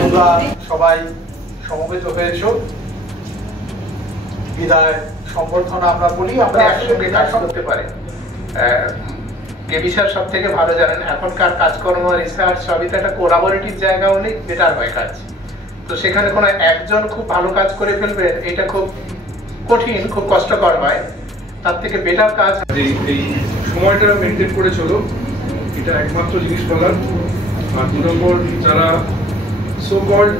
তোমরা সবাই সমবেত হয়েছো। বিদায় সম্বর্ধনা আমরা বলি, আমরা একসঙ্গে কাজ করতে পারি। কেবি স্যার সব থেকে ভালো জানেন, এখনকার কাজকর্ম রিসার্চ সবই তো একটা কোলাবোরেটিভ জায়গা, অনেক বেটার হয় কাজ। তো সেখানে কোনো একজন খুব ভালো কাজ করে ফেলবেন, এটা খুব কঠিন, খুব কষ্টকর হয়। তার থেকে বেটার কাজ এই সময়টা মেনটেন করে চলো, এটা একমাত্র জিনিস বলার। আর 2 নম্বর, যারা সো কল্ড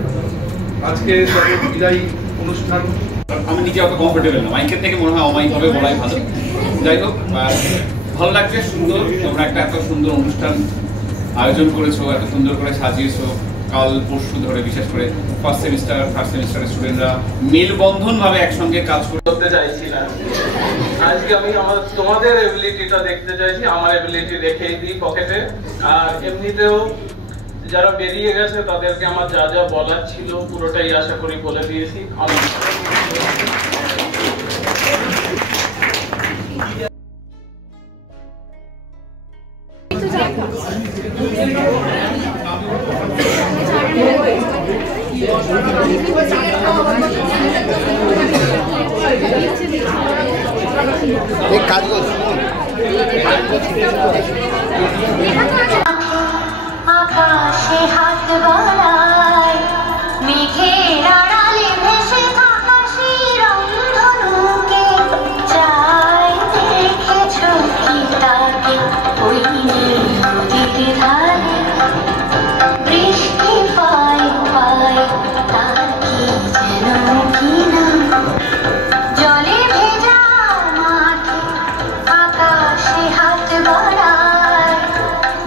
আজকে তাদের বিদায়ী অনুষ্ঠান, আমি নিজে অত কমফোর্টেবল না, মাইকের থেকে মনে হয় অমাইক ভাবে বলাই ভালো। যাই হোক, ভালো লাগছে, সুন্দর। তোমরা একটা এত সুন্দর অনুষ্ঠান আয়োজন করেছো, এত সুন্দর করে সাজিয়েছো। কাল পরশু ধরে বিশেষ করে ফার্স্ট সেমিস্টার থার্ড সেমিস্টারের স্টুডেন্টরা মেলবন্ধন ভাবে একসঙ্গে কাজ করতে চাইছি না। আজকে আমি তোমাদের এবিলিটিটা দেখতে চাইছি, আমার এবিলিটি রেখেই দিই পকেটে। আর এমনিতেও যারা বেরিয়ে গেছে তাদেরকে আমার যা যা বলার ছিল পুরোটাই আশা করি বলে দিয়েছি। আকাশে হাত বাড়ায়, মেঘের আড়ালে ভেসে থাকা সেই রংধনুকে চাই দেখেছো কি তাকে ওই নদীর ধারে বৃষ্টি পায় পায় তার কি যেন কিনা জলে ভেজা মাঠে আকাশে হাত বাড়ায়,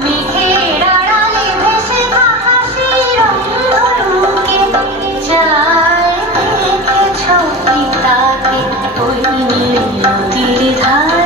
মেঘের আড়ালে ভেসে থাকা সেই রংধনুকে চাই দেখেছো কি তাকে ওই নদীর ধারে।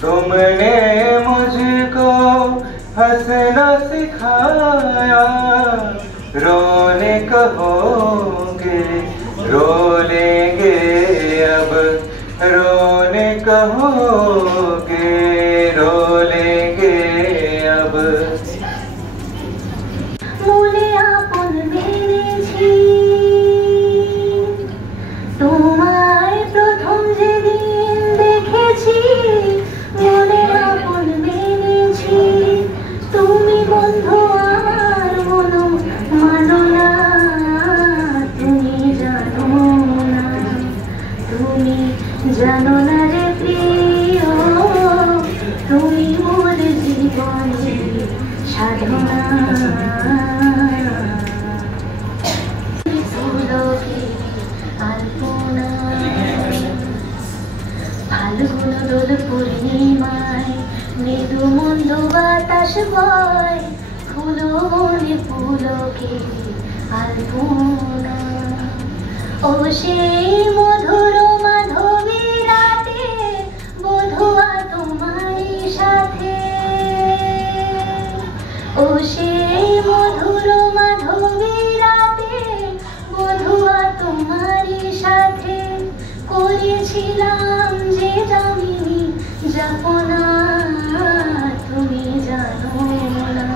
तुमने मुझको हंसना सिखाया, रोने कहोगे रो लेंगे अब, रोने कहोगे रो लेंगे अब। মনে আপন মেরেছি তোমায় প্রথম যেদিন দেখেছি, মনে আপন মেরেছি তুমি বন্ধু আমার মনো মানো না, তুমি জানো না, তুমি জানো না রে প্রিয় পূর্ণিমায় মৃদু মন্দ বাতাস বয় ফুলো বনে পুলকে আলপনা ও সেই মধুর মাধবী রাতে বধুয়া তোমারই সাথে ও সেই মধুর মাধবী রাতে বধুয়া তোমারই সাথে করেছিলাম যে জামিনী যাপনা তুমি জানো না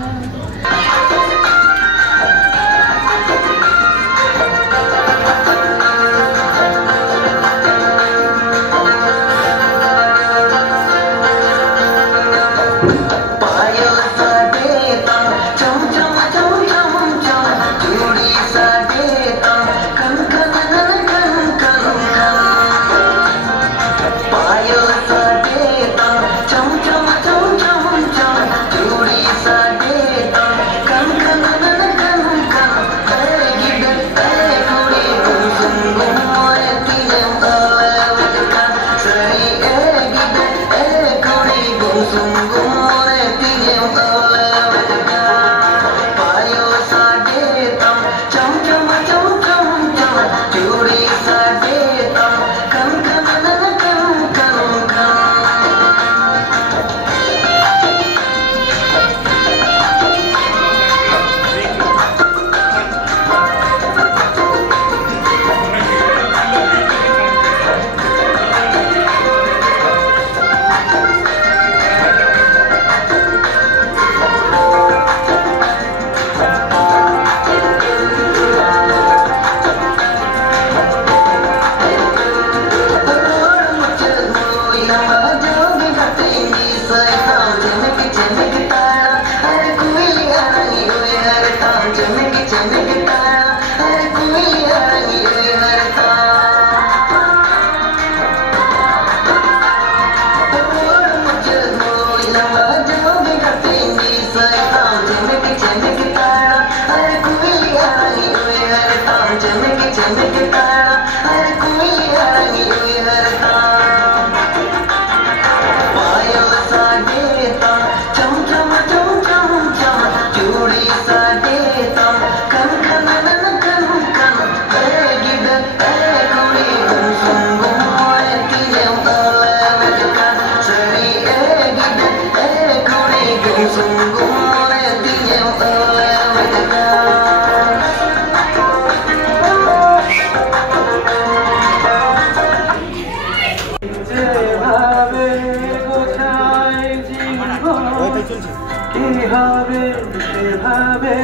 কিভাবে সেভাবে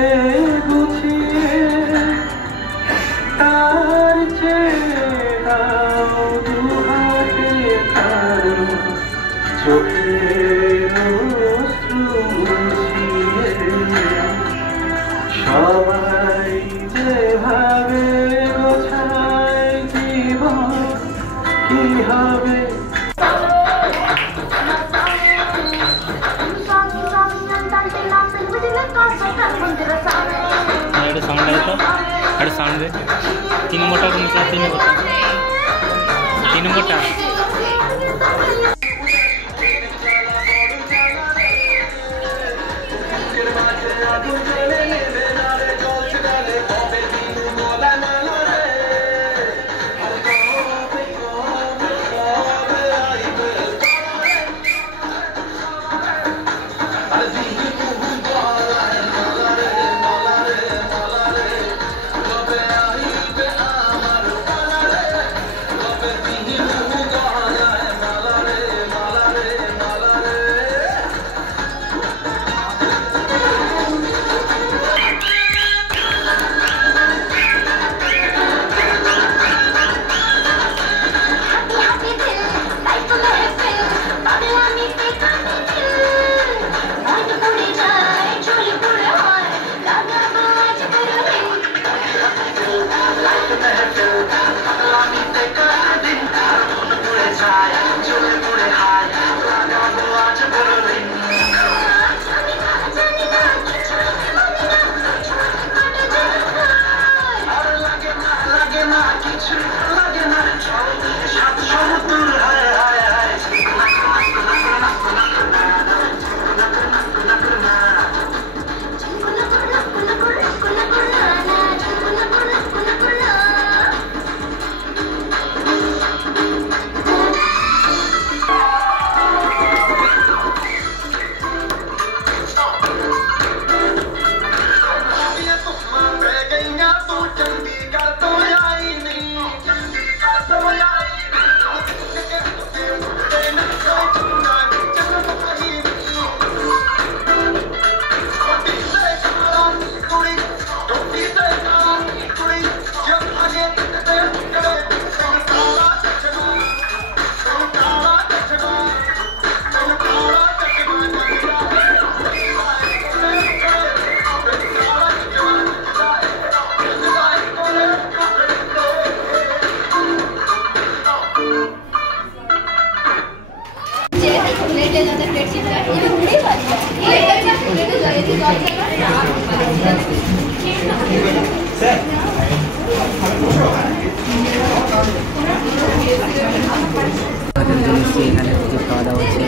গুছিয়ে তার চেনাও দুহাতে তার চোখের অশ্রু মুছিয়ে সবাই যেভাবে গোছায় জীবন কিভাবে साउंड दे 3 नंबरটা কোন ক্লাস 3 নম্বরটা এখানে কিছু খাওয়া দাওয়া হচ্ছে,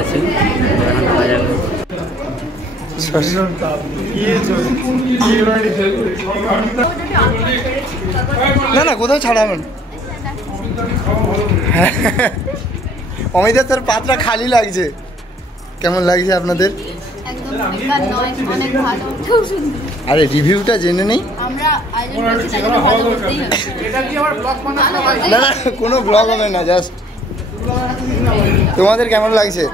আছে বাজার না না কোথাও ছাড়াবেন। অমিতা স্যার পাত্রা খালি লাগছে, কেমন লাগছে আপনাদের? আরে রিভিউটা জেনে নেই। না না কোনো ব্লগ হবে না, জাস্ট তোমাদের কেমন লাগছে?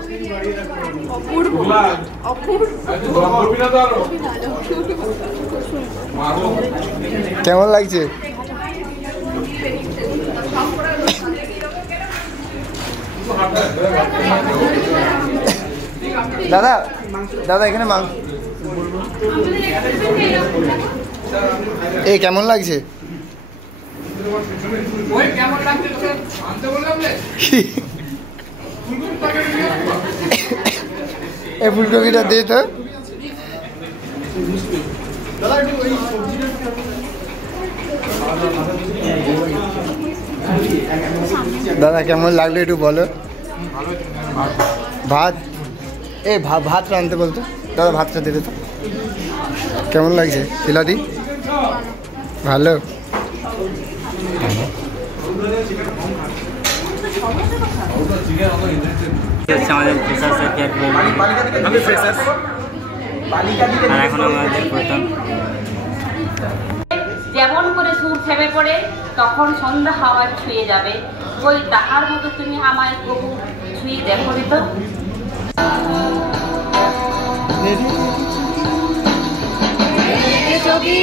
কেমন লাগছে? দাদা দাদা এখানে মাংস এই কেমন লাগছে? এই ফুলকপিটা দে তো। দাদা কেমন লাগলো একটু বলো। ভাত এই ভাতটা আনতে বলতো দাদা, ভাতটা দিতে তো। কেমন লাগছে ফিলাদি? ভালো। আমাদের আর এখন আমাদের প্রথম যেমন করে সুর থেমে পড়ে তখন সন্ধ্যা হাওয়া ছুঁয়ে যাবে, ওই তাহার মতো তুমি আমায় প্রভু ছুঁয়ে দেখো তো। ছবি